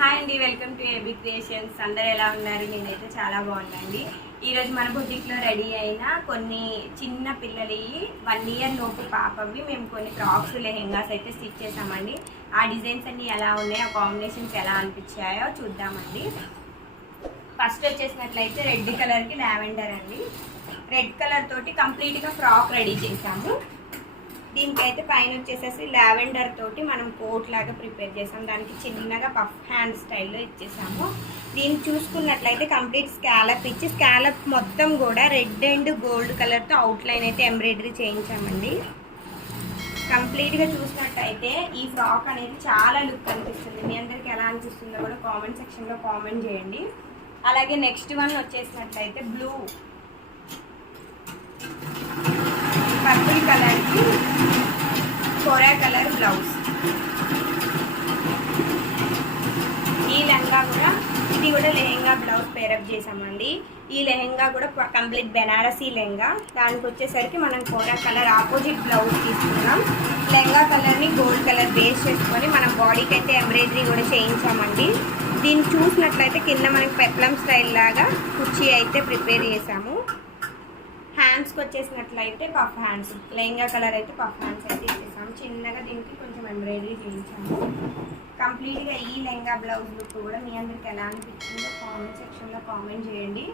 Hi అండి, welcome to AB creations. అందరు ఎలా ఉన్నారు? నేనైతే చాలా బాగున్నాండి. ఈరోజు మన బుటిక్లో రెడీ అయిన కొన్ని చిన్న పిల్లలు 1 ఇయర్ లోపు పాపవి మేము కొన్ని ఫ్రాక్స్ లెహెంగాస్ అయితే స్టిచ్ చేసామండి. ఆ డిజైన్స్ అన్ని ఎలా ఉన్నాయి, ఆ కాంబినేషన్స్ ఎలా అనిపించాయో చూద్దామండి. ఫస్ట్ వచ్చేసినట్లయితే రెడ్ కలర్కి లావెండర్ అండి. రెడ్ కలర్ తోటి కంప్లీట్గా ఫ్రాక్ రెడీ చేసాము. దీనికైతే పైన వచ్చేసేసి లావెండర్ తోటి మనం కోట్ లాగా ప్రిపేర్ చేసాం. దానికి చిన్నగా పఫ్ హ్యాండ్ స్టైల్లో ఇచ్చేసాము. దీన్ని చూసుకున్నట్లయితే కంప్లీట్ స్కాలప్ ఇచ్చి స్కాలప్ మొత్తం కూడా రెడ్ అండ్ గోల్డ్ కలర్తో అవుట్లైన్ అయితే ఎంబ్రాయిడరీ చేయించామండి. కంప్లీట్గా చూసినట్టయితే ఈ ఫ్రాక్ అనేది చాలా లుక్ అనిపిస్తుంది. మీ అందరికి ఎలా అనిపిస్తుందో కూడా కామెంట్ సెక్షన్లో కామెంట్ చేయండి. అలాగే నెక్స్ట్ వన్ వచ్చేసినట్లయితే బ్లూ పర్పుల్ కలర్కి కోరా కలర్ బ్లౌజ్. ఈ లెహంగా కూడా ఇది కూడా లెహంగా బ్లౌజ్ పేరప్ చేసామండి. ఈ లెహంగా కూడా కంప్లీట్ బెనారసీ లెహంగా. దానికి వచ్చేసరికి మనం కోరా కలర్ ఆపోజిట్ బ్లౌజ్ తీసుకున్నాం. లెహంగా కలర్ని గోల్డ్ కలర్ బేస్ చేసుకొని మనం బాడీకి అయితే ఎంబ్రాయిడరీ కూడా చేయించామండి. దీన్ని చూసినట్లయితే కింద మనకి పెప్లం స్టైల్ లాగా కుర్చీ అయితే ప్రిపేర్ చేసాము. హ్యాండ్స్కి వచ్చేసినట్లయితే పఫ్ హ్యాండ్స్, లెహంగా కలర్ అయితే పఫ్ హ్యాండ్స్ అయితే ఇచ్చేసాము. చిన్నగా దీనికి కొంచెం ఎంబ్రాయిడరీ చేయించాము. కంప్లీట్గా ఈ లెహంగా బ్లౌజ్ లుక్ కూడా మీ అందరికి ఎలా అనిపించిందో కామెంట్ సెక్షన్లో కామెంట్ చేయండి.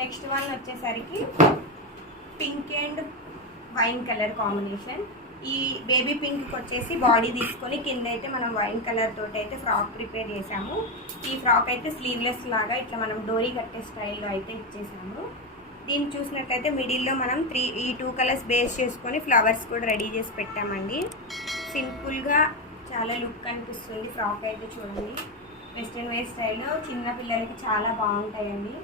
నెక్స్ట్ వన్ వచ్చేసరికి pink and wine colour combination. ఈ బేబీ పింక్కి వచ్చేసి బాడీ తీసుకొని కింద అయితే మనం వైన్ కలర్ తోటి అయితే ఫ్రాక్ ప్రిపేర్ చేసాము. ఈ ఫ్రాక్ అయితే స్లీవ్లెస్ లాగా ఇట్లా మనం డోరీ కట్టే స్టైల్లో అయితే ఇచ్చేసాము. దీన్ని చూసినట్లయితే మిడిల్లో మనం ఈ 2 కలర్స్ బేస్ చేసుకొని ఫ్లవర్స్ కూడా రెడీ చేసి పెట్టామండి. సింపుల్గా చాలా లుక్ అనిపిస్తుంది ఫ్రాక్ అయితే. చూడండి, వెస్ట్రన్ వేర్ స్టైల్లో చిన్న పిల్లలకి చాలా బాగుంటాయండి.